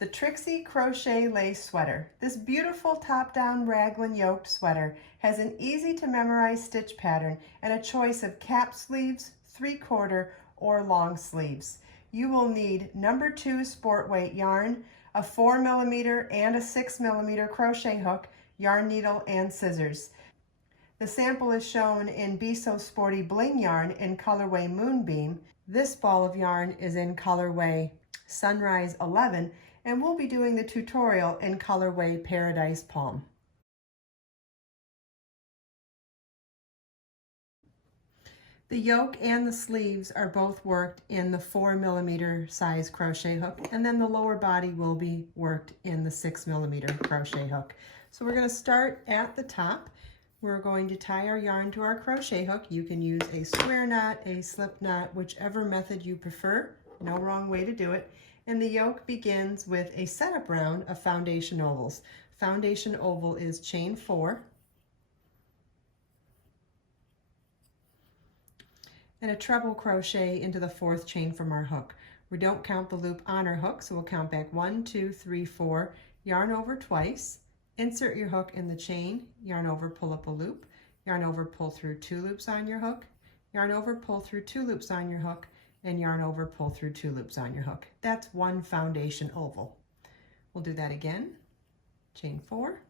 the Trixie Crochet Lace Sweater. This beautiful top-down raglan yoked sweater has an easy to memorize stitch pattern and a choice of cap sleeves, 3/4, or long sleeves. You will need number 2 sport weight yarn, a 4mm and a 6mm crochet hook, yarn needle, and scissors. The sample is shown in Be So Sporty Bling yarn in colorway Moonbeam. This ball of yarn is in colorway Sunrise 11, and we'll be doing the tutorial in colorway Paradise Palm. The yoke and the sleeves are both worked in the 4mm size crochet hook, and then the lower body will be worked in the 6mm crochet hook. So we're going to start at the top. We're going to tie our yarn to our crochet hook. You can use a square knot, a slip knot, whichever method you prefer. No wrong way to do it. And the yoke begins with a setup round of foundation ovals. Foundation oval is chain 4. And a treble crochet into the 4th chain from our hook. We don't count the loop on our hook, so we'll count back 1, 2, 3, 4, yarn over twice, insert your hook in the chain, yarn over, pull up a loop, yarn over, pull through 2 loops on your hook, yarn over, pull through 2 loops on your hook, and yarn over, pull through 2 loops on your hook. That's one foundation oval. We'll do that again, chain 4,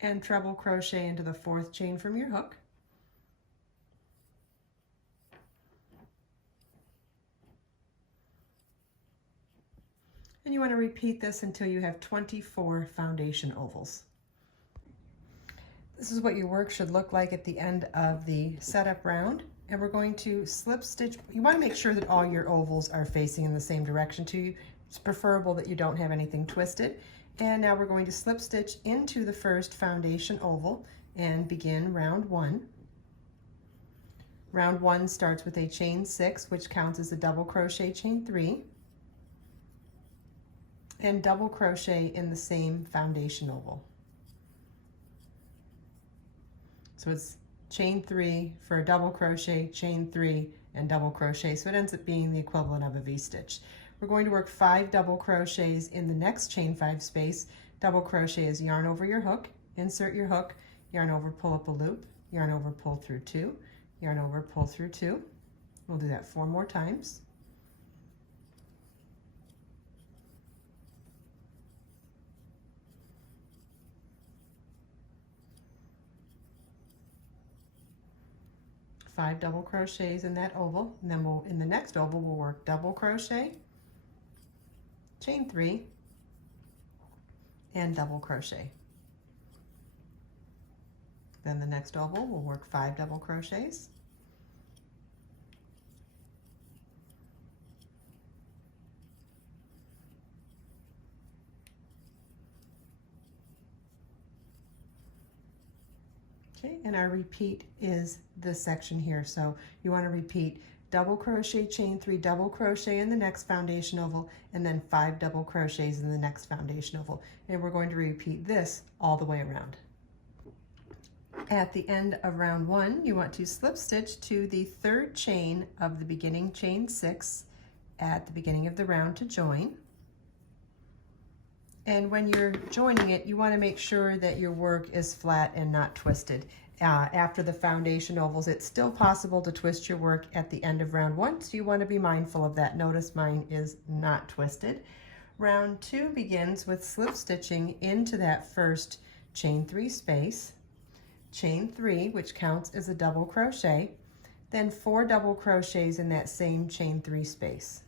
and treble crochet into the 4th chain from your hook. And you want to repeat this until you have 24 foundation ovals. This is what your work should look like at the end of the setup round. And we're going to slip stitch. You want to make sure that all your ovals are facing in the same direction to you. It's preferable that you don't have anything twisted. And now we're going to slip stitch into the first foundation oval and begin round 1. Round 1 starts with a chain 6, which counts as a double crochet chain 3. And double crochet in the same foundation oval. So it's chain 3 for a double crochet, chain 3, and double crochet. So it ends up being the equivalent of a V-stitch. We're going to work 5 double crochets in the next chain 5 space. Double crochet is yarn over your hook, insert your hook, yarn over, pull up a loop, yarn over, pull through 2, yarn over, pull through 2. We'll do that 4 more times. Five double crochets in that oval, and then in the next oval we'll work double crochet, chain 3, and double crochet. Then the next oval we'll work 5 double crochets, okay, and our repeat is this section here. So you want to repeat double crochet, chain 3, double crochet in the next foundation oval, and then 5 double crochets in the next foundation oval. And we're going to repeat this all the way around. At the end of round 1, you want to slip stitch to the 3rd chain of the beginning chain 6 at the beginning of the round to join. And when you're joining it, you want to make sure that your work is flat and not twisted. After the foundation ovals, it's still possible to twist your work at the end of round 1, so you want to be mindful of that. Notice mine is not twisted. Round 2 begins with slip stitching into that first chain 3 space, chain 3, which counts as a double crochet, then 4 double crochets in that same chain 3 space.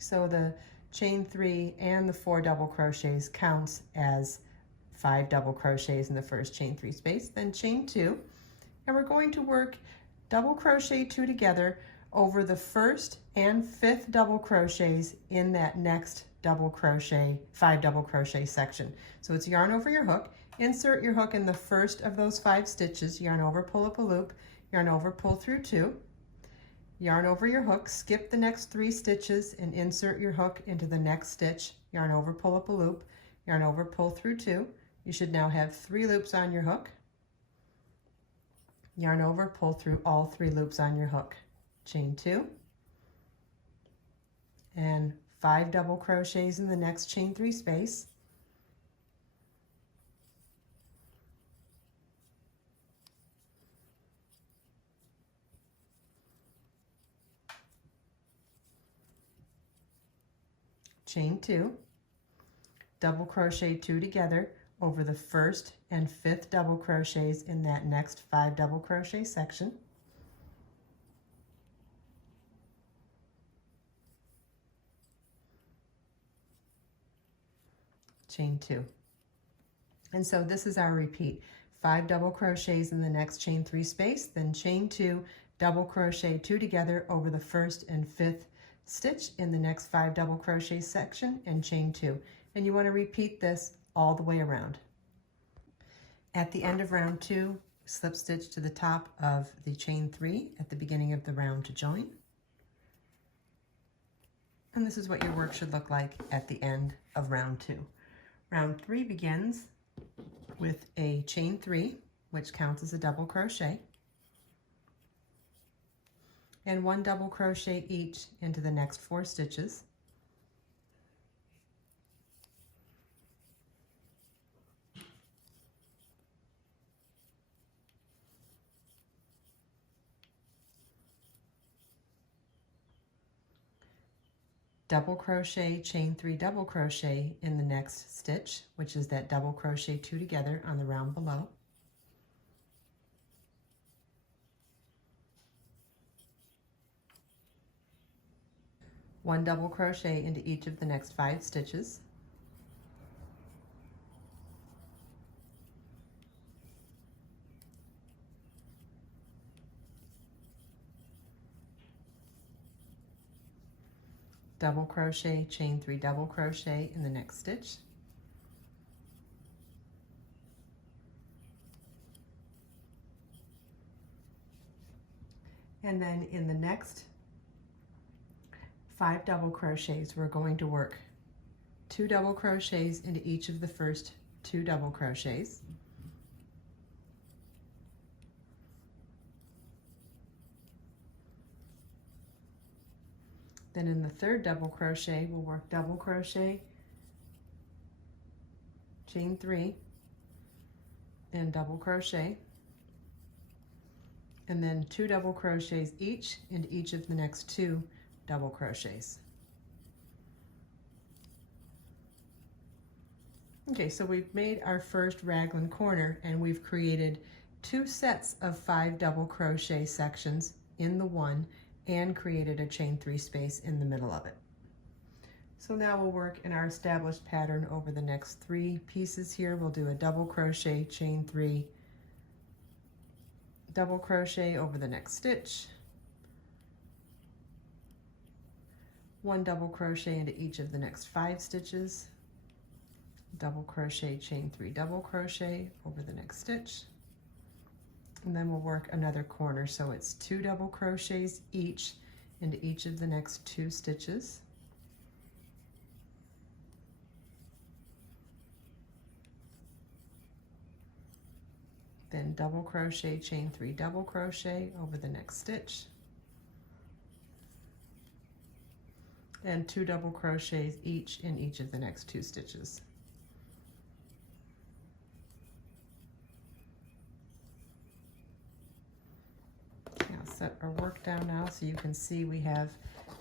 So the chain 3 and the 4 double crochets counts as 5 double crochets in the first chain 3 space, then chain 2, and we're going to work double crochet 2 together over the 1st and 5th double crochets in that next double crochet, 5 double crochet section. So it's yarn over your hook, insert your hook in the first of those 5 stitches, yarn over, pull up a loop, yarn over, pull through 2, yarn over your hook, skip the next 3 stitches and insert your hook into the next stitch, yarn over, pull up a loop, yarn over, pull through 2. You should now have 3 loops on your hook. yarn over, pull through all 3 loops on your hook, chain 2, and 5 double crochets in the next chain 3 space, chain 2, double crochet 2 together over the first and 5th double crochets in that next 5 double crochet section, chain 2. And so this is our repeat. 5 double crochets in the next chain 3 space, then chain 2, double crochet 2 together over the first and 5th stitch in the next 5 double crochet section, and chain 2. And you want to repeat this all the way around. At the end of round 2, slip stitch to the top of the chain 3 at the beginning of the round to join. And this is what your work should look like at the end of round 2. Round 3 begins with a chain 3, which counts as a double crochet, and 1 double crochet each into the next 4 stitches. Double crochet, chain 3 double crochet in the next stitch, which is that double crochet 2 together on the round below. One double crochet into each of the next 5 stitches. Double crochet, chain 3 double crochet in the next stitch. And then in the next 5 double crochets, we're going to work 2 double crochets into each of the first 2 double crochets. Then in the 3rd double crochet, we'll work double crochet, chain 3, and double crochet, and then 2 double crochets each into each of the next 2 double crochets. Okay, so we've made our first raglan corner, and we've created 2 sets of 5 double crochet sections in the one, and created a chain 3 space in the middle of it. So now we'll work in our established pattern over the next 3 pieces here. We'll do a double crochet, chain 3, double crochet over the next stitch, 1 double crochet into each of the next 5 stitches, double crochet, chain 3 double crochet over the next stitch, and then we'll work another corner, so it's 2 double crochets each into each of the next 2 stitches, then double crochet, chain 3 double crochet over the next stitch, and 2 double crochets each in each of the next 2 stitches. Set our work down now so you can see we have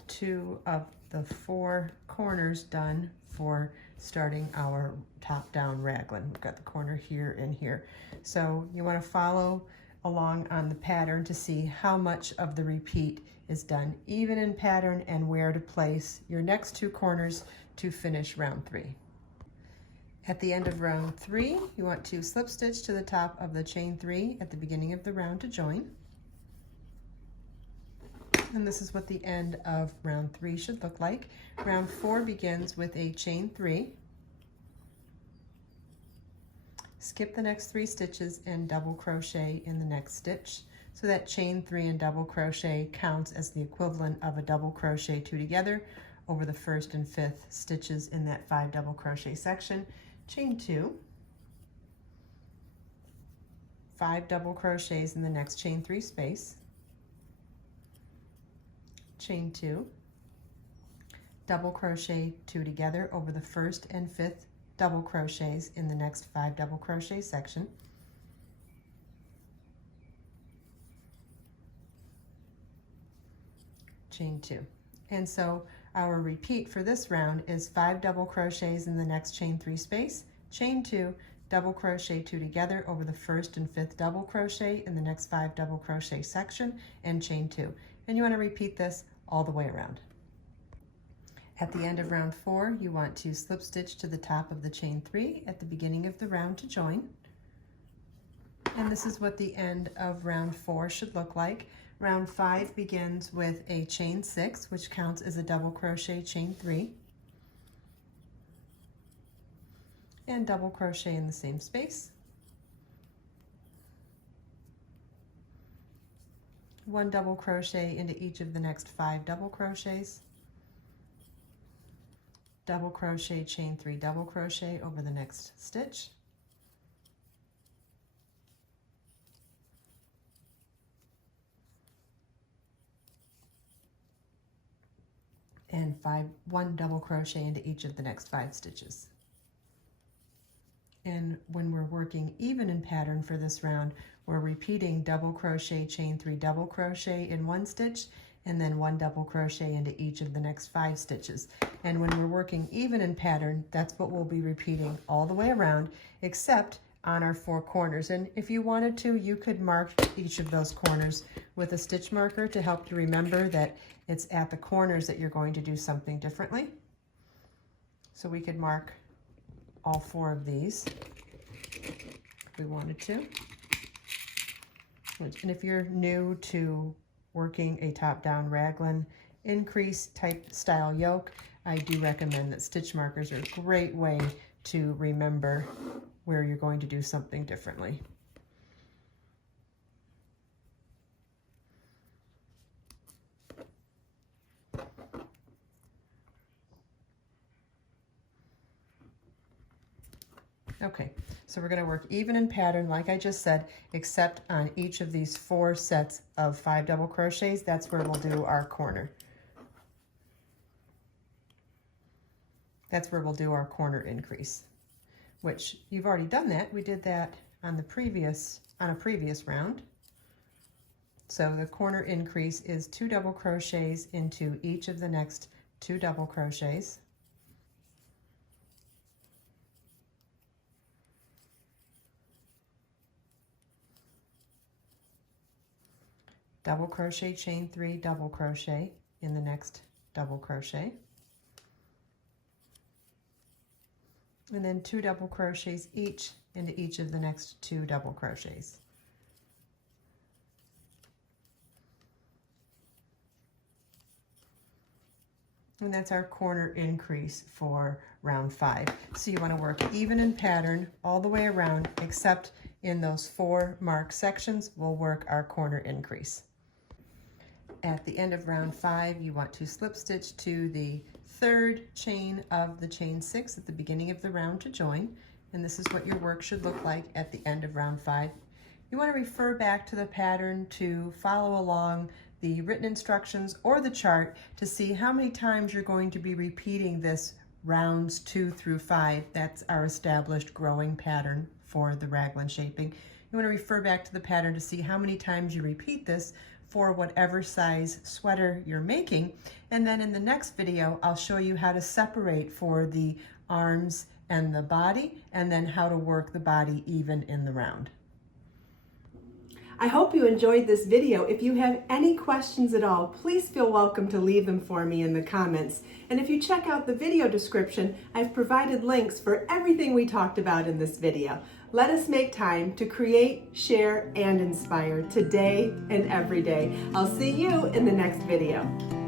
2 of the 4 corners done for starting our top down raglan. We've got the corner here and here. So you want to follow along on the pattern to see how much of the repeat is done even in pattern and where to place your next 2 corners to finish round 3. At the end of round 3, you want to slip stitch to the top of the chain 3 at the beginning of the round to join. And this is what the end of round 3 should look like. Round 4 begins with a chain 3. Skip the next 3 stitches and double crochet in the next stitch. So that chain 3 and double crochet counts as the equivalent of a double crochet 2 together over the 1st and 5th stitches in that 5 double crochet section. Chain 2. 5 double crochets in the next chain 3 space, chain 2, double crochet 2 together over the first and 5th double crochets in the next 5 double crochet section, chain 2. And so our repeat for this round is 5 double crochets in the next chain 3 space, chain 2, double crochet 2 together over the first and 5th double crochet in the next 5 double crochet section, and chain 2. And you want to repeat this all the way around. At the end of round 4, you want to slip stitch to the top of the chain 3 at the beginning of the round to join. And this is what the end of round 4 should look like. Round 5 begins with a chain 6, which counts as a double crochet chain 3, and double crochet in the same space, 1 double crochet into each of the next 5 double crochets, double crochet chain 3 double crochet over the next stitch, and 1 double crochet into each of the next 5 stitches. And when we're working even in pattern for this round, we're repeating double crochet chain 3 double crochet in 1 stitch, and then 1 double crochet into each of the next 5 stitches. And when we're working even in pattern, that's what we'll be repeating all the way around, except on our 4 corners. And if you wanted to, you could mark each of those corners with a stitch marker to help you remember that it's at the corners that you're going to do something differently. So we could mark all 4 of these if we wanted to. And if you're new to working a top-down raglan increase type style yoke, I do recommend that stitch markers are a great way to remember where you're going to do something differently. Okay, so we're going to work even in pattern like I just said, except on each of these 4 sets of 5 double crochets. That's where we'll do our corner. That's where we'll do our corner increase, which you've already done that. We did that on a previous round. So the corner increase is 2 double crochets into each of the next 2 double crochets, double crochet chain 3 double crochet in the next double crochet, and then 2 double crochets each into each of the next 2 double crochets. And that's our corner increase for round 5. So you want to work even in pattern all the way around, except in those 4 marked sections, we'll work our corner increase. At the end of round 5, you want to slip stitch to the 3rd chain of the chain 6 at the beginning of the round to join. And this is what your work should look like at the end of round 5. You want to refer back to the pattern to follow along the written instructions or the chart to see how many times you're going to be repeating this rounds 2 through 5. That's our established growing pattern for the raglan shaping. You want to refer back to the pattern to see how many times you repeat this for whatever size sweater you're making. And then in the next video, I'll show you how to separate for the arms and the body, and then how to work the body even in the round. I hope you enjoyed this video. If you have any questions at all, please feel welcome to leave them for me in the comments. And if you check out the video description, I've provided links for everything we talked about in this video. Let us make time to create, share, and inspire today and every day. I'll see you in the next video.